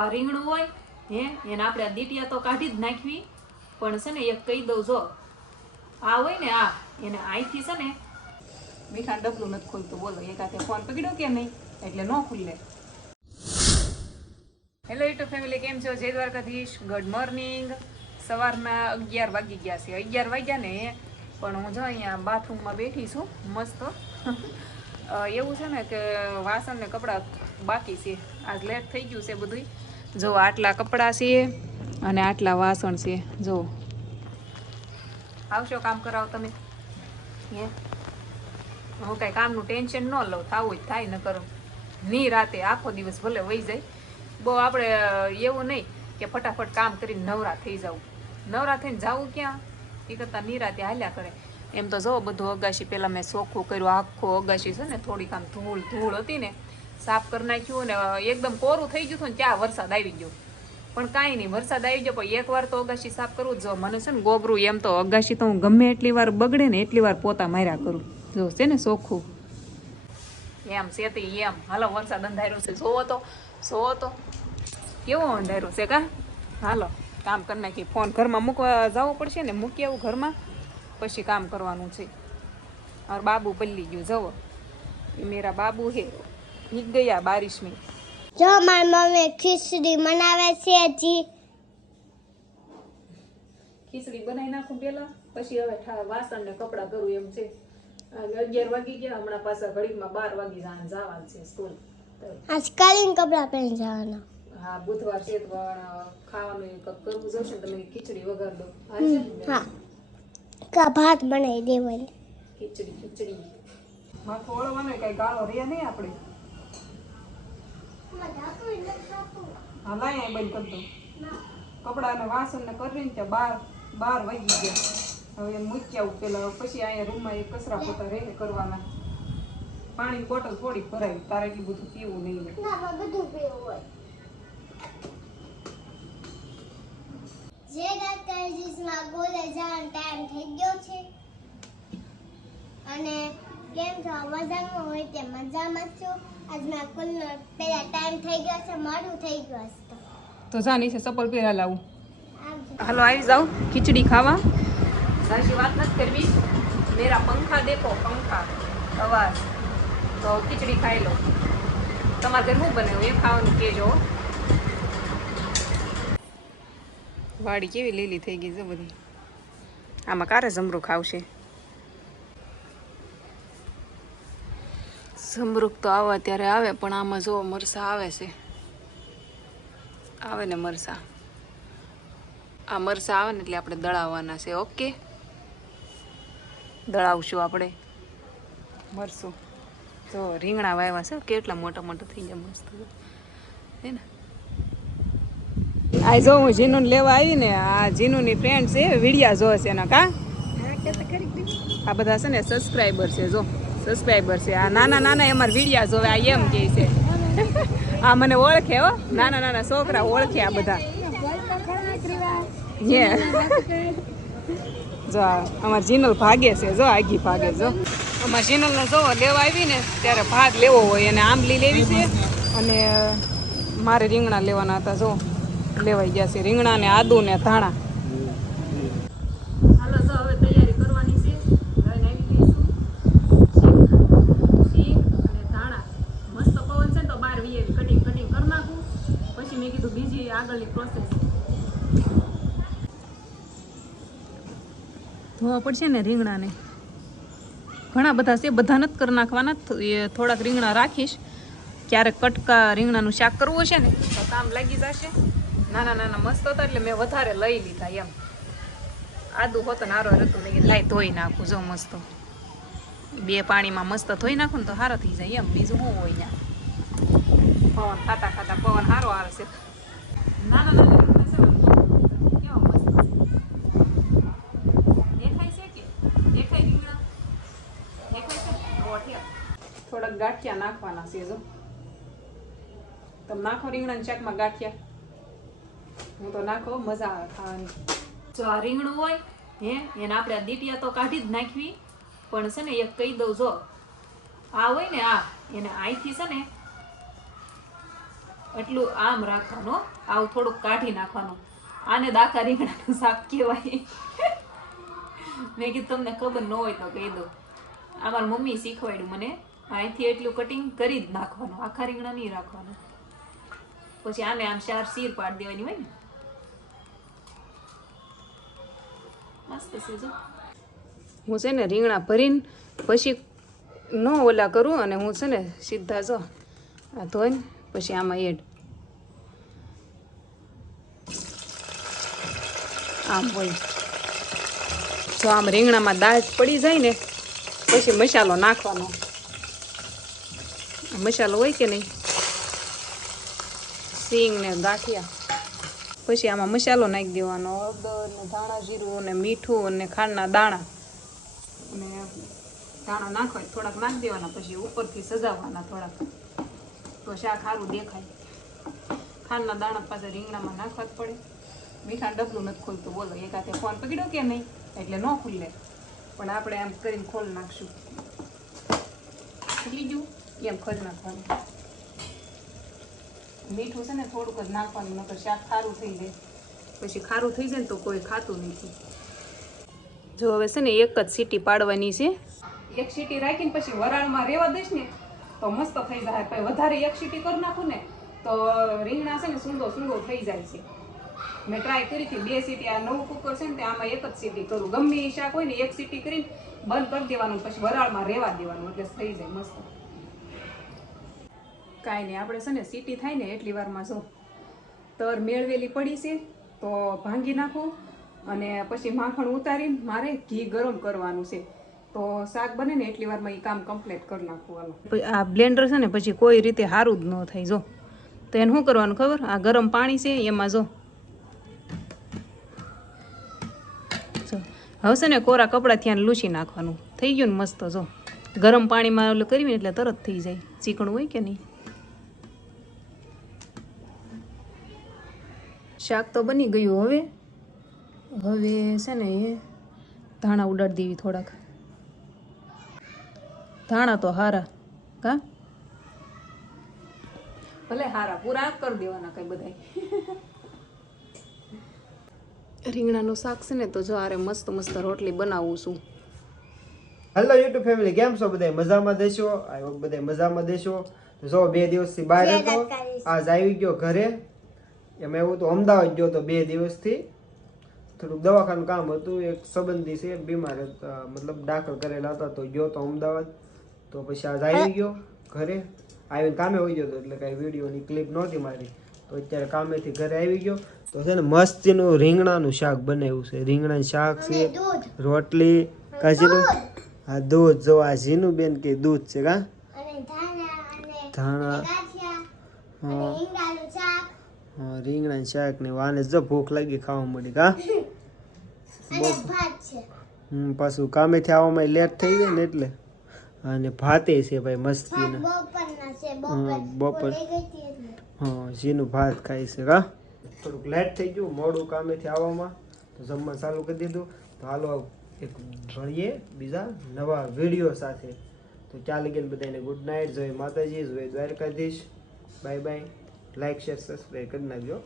આ રીંગણું હોય હે એને આપણે આ દીટિયા તો કાઢી જ નાખવી, પણ છે ને એક કહી દઉં, જો આ હોય ને આ એને અહીંથી છે ને મીઠા ડબલું નથી ખુલતું. બોલો એક હાથે ફોન પકડ્યો કે નહીં એટલે ન ખુલે. હેલો યુટ્યુબ ફેમિલી, કેમ છો? જય દ્વારકાધીશ. Good morning. સવારના 11 વાગી ગયા છે. 11 વાગ્યા ને પણ હું જો અહીંયા બાથરૂમમાં બેઠી છું મસ્ત. એવું છે ને કે વાસણ ને કપડાં બાકી છે, આજ લેટ થઈ ગયું છે બધું. જો આટલા કપડાં છે અને આટલા વાસણ છે. જો આવશો કામ કરાવો તમે હે? હું કાંઈ કામનું ટેન્શન ન લઉં, થાવું જ થાય ન કરું. ની રાતે આખો દિવસ ભલે વહી જાય, બહુ આપણે એવું નહીં કે ફટાફટ કામ કરીને નવરા થઈ જવું. નવરા થઈને જવું ક્યાં, એ કરતાં નિરાતે હાલ્યા કરે. એમ તો જો બધું અગાશી પહેલાં મેં ચોખ્ખું કર્યું, આખો અગાશી છે ને થોડીક આમ ધૂળ હતી ને સાફ કરી નાખ્યું ને એકદમ કોરું થઈ ગયું હતું ને ત્યાં વરસાદ આવી ગયો. પણ કાંઈ નહીં, વરસાદ આવી ગયો પણ એકવાર તો અગાશી સાફ કરવું જ જો. મને છે ને ગોબરું એમ તો અગાશી તો હું ગમે એટલી વાર બગડે ને એટલી વાર પોતા માર્યા કરું. જો છે ને ચોખ્ખું એમ સેતી એમ. હાલો વરસાદ અંધાર્યો છે, જોવો તો કેવો અંધાર્યો છે કા. હાલો કામ કરી નાખી. ફોન ઘરમાં મૂકવા જવું પડશે ને, મૂકી આવું ઘરમાં પછી કામ કરવાનું છે. और बाबू पल्ली गयो, जवो ये मेरा बाबू है, भीग गया बारिश में. जो मारी मम्मी खिचड़ी बनावे છે હજી. ખીચડી બનાવી નાખું પેલા, પછી હવે વાસણ ને કપડા કરું એમ છે. 11 વાગી ગયા, હમણાં પાછા ઘડીકમાં 12 વાગી જવાનું છે સ્કૂલ. આજ કાલીન કપડા પહેરી જવાના. હા બુધવાર છે પણ ખાવાનું કરવું જશે ને. તમે ખીચડી વઘાર દો. હા કા ભાત બનાવી દેવાની. ખીચડી માથું ઓળવાનું કઈ ગાળો રે નહીં આપણે. હા લાય બંધ કરી દો. કપડા ને વાસણ ને કરીને ત્યાં 12 વાગી ગયા. હવે એમ મૂકી આવું પેલા, પછી અહીંયા રૂમમાં એક કચરા પોતા રહે કરવાના. પાણીની બોટલ થોડીક ભરાવી, તારે એટલું બધું પીવું નહીં. બધું પીવું હોય. જે દાતાજીમાં ગોલે જવાનો ટાઈમ થઈ ગયો છે અને કેમ છો? મજામાં હોય તે મજામાં છો. આજના કુલનો પેલા ટાઈમ થઈ ગયો છે, મોડું થઈ ગયું છે. તો જાની છે ચપ્પલ પહેરા લાવું. હાલો આવી જાઓ ખીચડી ખાવા. સાચી વાત નથી કરવી. મેરા પંખા દેખો, પંખા અવાજ. તો ખીચડી ખાઈ લો. તમારા ઘર શું બને એ ખાવાનું કહેજો. વાડી કેવી લીલી થઈ ગઈ છે બધી. આમાં કારે જમરૂખ આવશે. જમરૂખ તો આવા ત્યારે આવે, પણ આમાં જો મરસા આવે છે. આવે ને મરસા, આ મરસા આવે ને એટલે આપણે દળાવવાના છે. ઓકે, દળાવશું આપણે મરસું. જો રીંગણા વાવ્યા છે, કેટલા મોટા મોટા થઈ ગયા મસ્ત હે ને. આ જો હું જીનું લેવા આવી ને, આ જીનુની ફ્રેન્ડ છે, વિડિયા જોવે છે એના કા. આ બધા છે ને સબસ્ક્રાઈબર છે. જો સબસ્ક્રાઈબર છે આ નાના નાના અમારા વિડિયા જોવે. આ એમ કહે છે આ મને ઓળખે હો, નાના નાના છોકરા ઓળખે આ બધા. જો અમાર જીનલ ભાગે છે, જો આગી ભાગે. જો અમાર જીનલને જો લેવા આવી ને ત્યારે ભાગ લેવો હોય, અને આંબલી લેવી છે અને મારે રીંગણા લેવાના હતા. જો લેવાઈ ગયા છે રીંગણા ને આદુ ને ધાણા. હાલો જો હવે તૈયારી કરવાની છે. લઈને આવી દઈશું શીંગ અને ધાણા. મસ્ત પવન છે ને તો બહાર વીએવી કટિંગ કરી નાખું. પછી મેં કીધું બીજી આગળની પ્રોસેસ ધોવા પડશે ને રીંગણાને. ઘણા બધા છે, બધા નથી કરી નાખવાના. થોડાક રીંગણા રાખીશ. ક્યારેક કટકા રીંગણાનું શાક કરવું હશે ને તો કામ લાગી જશે. નાના નાના મસ્ત હતા એટલે મેં વધારે લઈ લીધા એમ. આદુ હોતો ને હારો હતું, મેં લાઈ ધોઈ નાખું. જો મસ્ત 2 પાણીમાં મસ્ત ધોઈ નાખું ને તો સારો થઈ જાય એમ. બીજું શું હોય ત્યાં. પવન ખાતા ખાતા પવન સારો આવે છે. નાના નાના થોડાક ગાંઠિયા નાખવાના છે. જો તમે નાખો રીંગણાના શાકમાં ગાંઠિયા. હું તો નાખો, મજા આવે ખાવાની. જો આ રીંગણું હોય હે એને આપણે આ દીટિયા તો કાઢી જ નાખવી, પણ છે ને એક કહી દઉં, જો આ હોય ને આ એને અહીંથી છે ને એટલું આમ રાખવાનું હો. આવું થોડુંક કાઢી નાખવાનું. આને દાખા રીંગણાનું શાક કહેવાય. મેં કીધું તમને ખબર ન હોય તો કહી દો. અમારી મમ્મી શીખવાડ્યું મને. અહીંથી એટલું કટિંગ કરી જ નાખવાનું, આખા રીંગણા નહીં રાખવાનું. પછી આને આમ ચાર શીર પાડી દેવાની હોય ને. મસ્ત છે જો. હું છે ને રીંગણા ભરીને પછી ન ઓલા કરું અને હું છે ને સીધા જો આ ધોઈને પછી આમાં એડ આમ હોય. જો આમ રીંગણામાં દાળ પડી જાય ને પછી મસાલો નાખવાનો. મસાલો હોય કે નહીં, સિંગ ને ગાંઠિયા. પછી આમાં મસાલો નાખી દેવાનો, હળદર ને ધાણા જીરું ને મીઠું અને ખાંડના દાણા અને દાણા નાખવા થોડાક નાખી દેવાના. પછી ઉપરથી સજાવવાના થોડાક, તો શાક સારું દેખાય. ખાંડના દાણા પાછા રીંગણામાં નાખવા જ પડે. મીઠા ડબલું નથી ખોલતું, બોલો એક હાથે ફોન પકડ્યો કે નહીં એટલે ન ખુલે, પણ આપણે આમ કરીને ખોલ નાખશું. ખુલી ગયું એમ ખોલ નાખવાનું. મીઠું છે ને થોડુંક જ નાખવાનું, નકર શાક ખારું થઈ જાય. પછી ખારું થઈ જાય ને તો કોઈ ખાતું નથી. જો હવે છે ને એક જ સીટી પાડવાની છે. એક સીટી રાખીને પછી વરાળમાં રહેવા દઈશ ને તો મસ્ત થઈ જાય. પછી વધારે એક સીટી કરી નાખું ને તો રીંગણા છે ને સૂંદો થઈ જાય છે. મેં ટ્રાય કરી હતી 2 સીટી. આ નવું કુકર છે ને તે આમાં એક જ સીટી કરું. ગમે એ શાક હોય ને એક સીટી કરીને બંધ કરી દેવાનું, પછી વરાળમાં રહેવા દેવાનું એટલે થઈ જાય મસ્ત. કાંઈ નહીં, આપણે છે ને સીટી થાય ને એટલી વારમાં જો તર મેળવેલી પડી છે તો ભાંગી નાખું અને પછી માખણ ઉતારીને મારે ઘી ગરમ કરવાનું છે. તો શાક બને ને એટલી વારમાં એ કામ કમ્પ્લીટ કરી નાખું. આ બ્લેન્ડર છે ને પછી કોઈ રીતે સારું જ ન થાય. જો તો એને શું કરવાનું ખબર, આ ગરમ પાણી છે એમાં જો હવે છે ને કોરા કપડાથી આને લૂછી નાખવાનું. થઈ ગયું ને મસ્ત. જો ગરમ પાણીમાં ઓલું કરવી એટલે તરત થઈ જાય. ચીકણું હોય કે નહીં. શાક તો બની ગયું. હવે છે ને એ ધાણા ઉડાડી દેવી થોડાક. ધાણા તો હારા કા ભલે હારા પૂરા કરી દેવાના કઈ બધાય. રીંગણાનું શાક છે ને તો જો આરે મસ્ત મસ્ત રોટલી બનાવું છું. હેલો યુટ્યુબ ફેમિલી, કેમ છો બધા? મજામાં દેશો? આઈ હોપ બધા મજામાં દેશો. તો જો 2 દિવસથી બહાર હતો, આજ આવી ગયો ઘરે. એમ એવું તો અમદાવાદ ગયો તો 2 દિવસથી. થોડુંક દવાખાનું કામ હતું. એક સંબંધી છે બીમાર હતા, મતલબ દાખલ કરેલા હતા, તો ગયો તો અમદાવાદ. તો પછી આજ આવી ગયો ઘરે. આવીને કામે હોઈ ગયો હતો એટલે કાંઈ વિડીયોની ક્લિપ નહોતી મારી. તો અત્યારે કામેથી ઘરે આવી ગયો તો છે ને મસ્તીનું રીંગણાનું શાક બનાવ્યું છે. રીંગણાનું શાક છે, રોટલી, કાજીનું આ દૂધ. જો આ ઝીનું બેન કે દૂધ છે કા ધાણા. હા રીંગણાનું શાક ને વાને જો ભૂખ લાગી ખાવા મળી કા. પાછું કામેથી આવવામાં લેટ થઈ જાય ને એટલે. અને ભાતે છે ભાઈ મસ્તીના. બપોર હા ઝીનું ભાત ખાય છે કા. થોડુંક લેટ થઈ ગયું, મોડું કામેથી આવવામાં, તો જમવા ચાલુ કરી દીધું. તો હાલો એક મળીએ બીજા નવા વિડીયો સાથે. તો ચાલ લગીને બધાને ગુડ નાઇટ. જય માતાજી, જય Dwarkadhish. Bye bye. Like share subscribe કરી નાખજો.